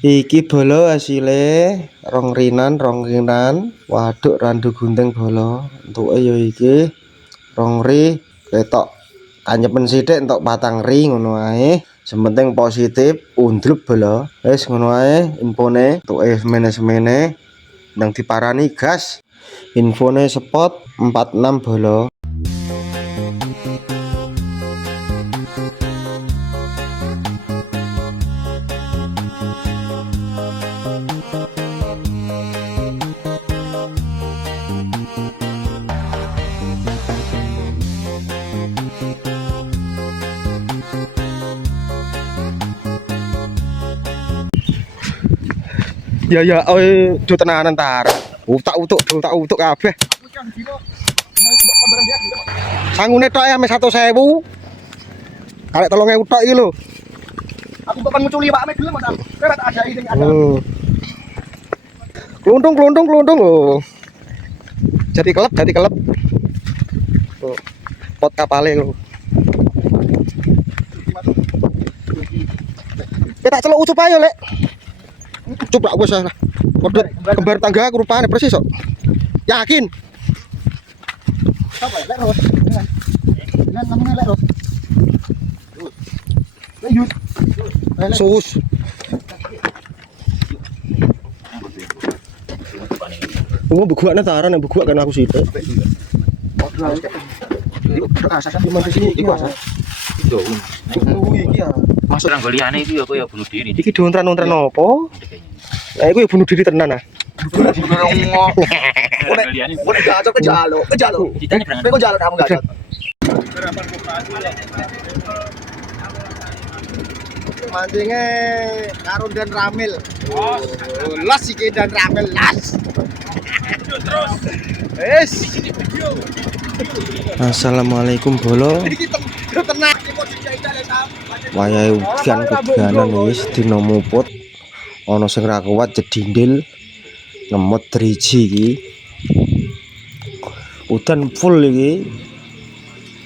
Iki bolo asile rong rinan. Waduk randu gunting bolo. Entuke ya iki rong ri ketok kanyepen sithik entuk patang ri ngono ae. Sementing positif undrup bolo. Wis ngono ae infone. Entuke semene-semene nang diparani gas. Infone spot 46 bolo. Ya oi do tenanan tar. Utak-utuk kabeh. Sangune tok ya mes 100.000. Karek 3.000 tok iki lho. Aku kok nguculi Pak Ame dulu Mas. Kowe tak ajari sing ada. Kluntung lho. Jadi kelep. Tuh. Pot kapale lho. Kita celuk ucup ayo, Lek. Ucup lak wis lah. Kodot kembar tangga aku rupane persis kok. Yakin? Apa Lek Ros? Dengan namanya Lek Ros. Lanjut. Sus. Oh, beguak netaran yang beguak kan aku sithik. Masuk nang goliane iki aku ya bunuh diri. Iki dontran-dontran apa? Lah iku ya bunuh diri tenan ah. Udah gacok ke jaluk. Kowe kok jaluk kamu gacok. Mancingnya karun dan ramil. Las iki dan ramil las. Terus. Wes. Assalamualaikum bolo. Tenang. Wayahe udan kebianan wis dina muput. Ana sing ra kuat jedindil. Ngemot driji iki. Udan full iki.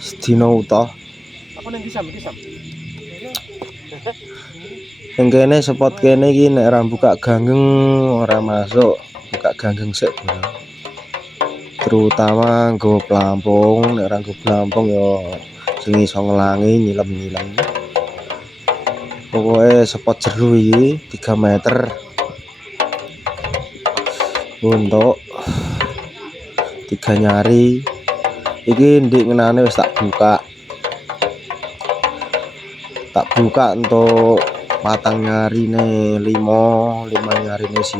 Sedina utuh. Apa nang disam? Yang kene spot kene iki nek ora buka ganggeng ora masuk, buka ganggeng sik bro. Terutama nggo pelampung, nek ora nggo pelampung ya sing iso ngelangi nyilem-nyilem. Pokoke spot jeru iki 3 meter. Untuk 3 nyari. Iki ndik ngenane wis tak buka. Tak buka untuk patang nyarine 5 nyarine 1.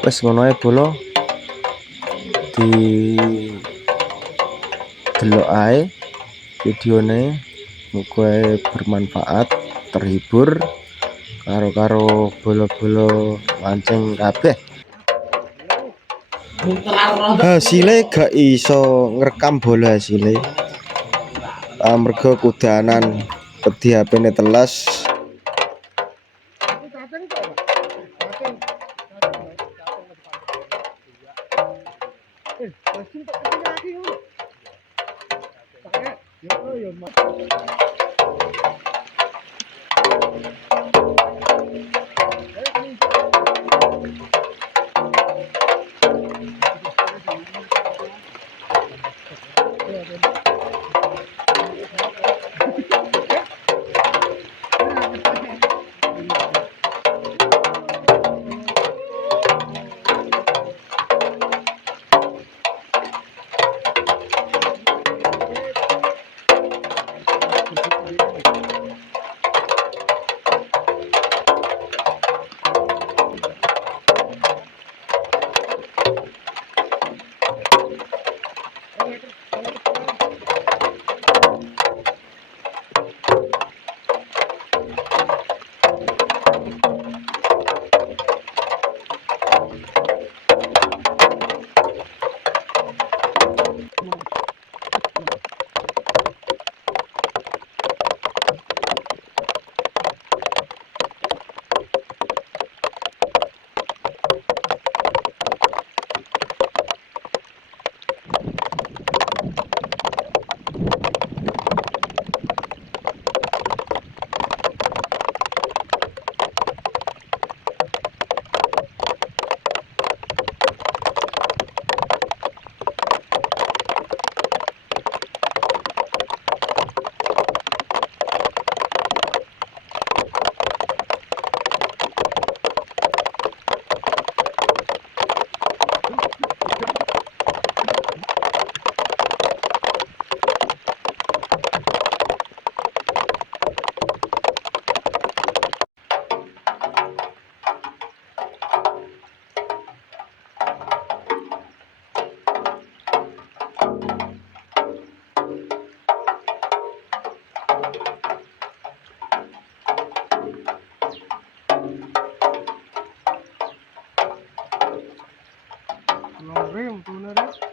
Wes ngono ae bolo. Di delok ae videone, muga bermanfaat, terhibur karo bolo-bolo mancing kabeh. Hasilnya gak iso ngerekam bola hasilnya mergo kudanan pedhi HP-ne telas. Karim, bener.